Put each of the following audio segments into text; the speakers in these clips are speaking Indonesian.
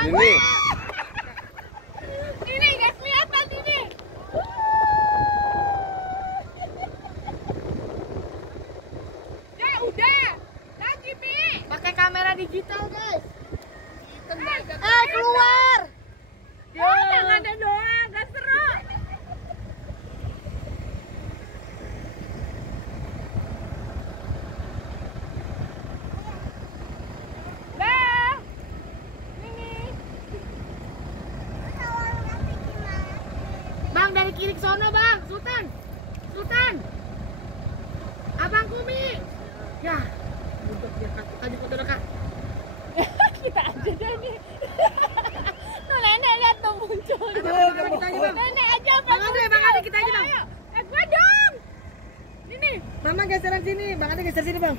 Ini. Ini nggak kelihatan ini. Ya udah. Lagi Mi. Pakai kamera digital guys. Keluar. Ya udah nggak ada doang, nggak seru. Dah. Ini. Bang dari kiri ke sono bang, Sultan. Sultan. Abang Kumi. Ya. Untuk dia kak, tadi foto kak. Kita aja deh nih. Tuh nenek lihat tuh muncul. Nenek aja Bang Andre, Bang Andre kita aja bang. Ayo, gua dong. Ini. Mama geseran sini, Bang Andre geser sini bang.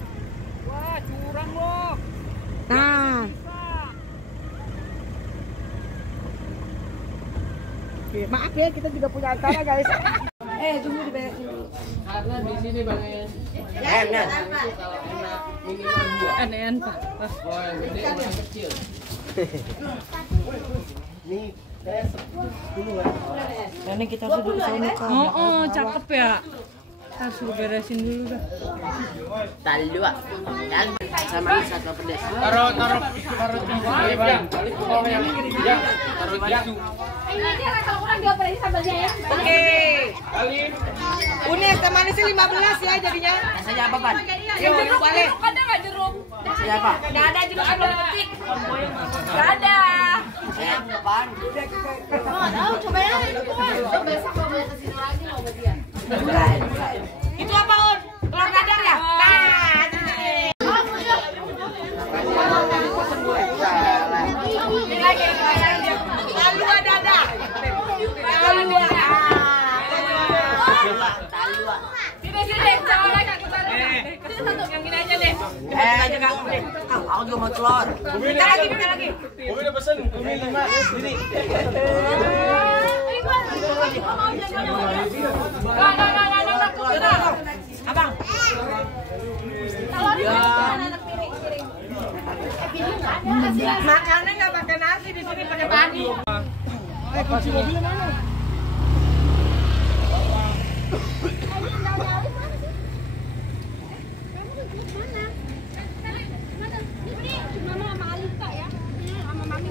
Wah, curang loh. Nah. Oke, maaf ya kita juga punya acara guys. Tunggu diberesin dulu. Karena di sini Bang En. Enak. Kalau enak minimal 2. En Pak. Oh, yang gede yang kecil. Nih, saya dulu kan. Nenek kita harus duduk di sana kak. Oh, cakep ya. Harus lu beresin dulu dah. Tali dua. Sama ini satu pedes. Taruh yang Bang. Balik ke bawah yang ya, taruh gitu. Ini dia kalau kurang dioperasi sambalnya ya. Oke. Kali. Unik sama manisnya 15 ya jadinya. Rasanya apa pan? Yang jeruk ada nggak jeruk? Rasanya apa? Nggak ada jeruk kan boleh petik. Nggak ada. Saya apaan? Tahu coba ya itu kan. Besok mau ke sini lagi mau ke dia. Itu apa Un? Telur dadar ya? Nah, ini. Ini lagi talua dadar. Talua. Talua. Sini, jangan lagi kita. Sini satu yang ini aja deh. Aja Kak. Aku juga mau telur. Minta lagi. Umi udah pesen, Umi 5 sini. Abang. Makannya nggak pakai nasi di sini pakai padi. Kunci mobilnya mana?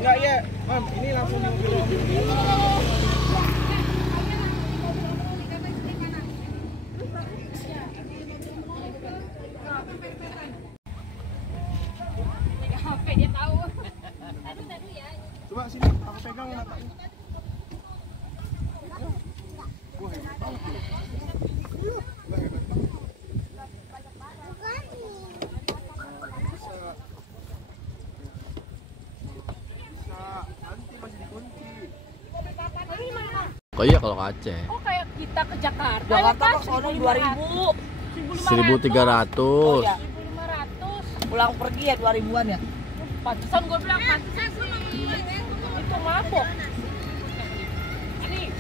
Enggak ya, Mam, ini langsung di mobil. HP dia tahu. Coba sini, aku pegang matanya. Oh iya kalau ke Aceh. Oh kayak kita ke Jakarta. Jakarta kok sono 2.000. 1.300. 1.500. Pulang pergi ya 2.000-an ya. Pantesan gue bilang pantesan itu mabok. Ini.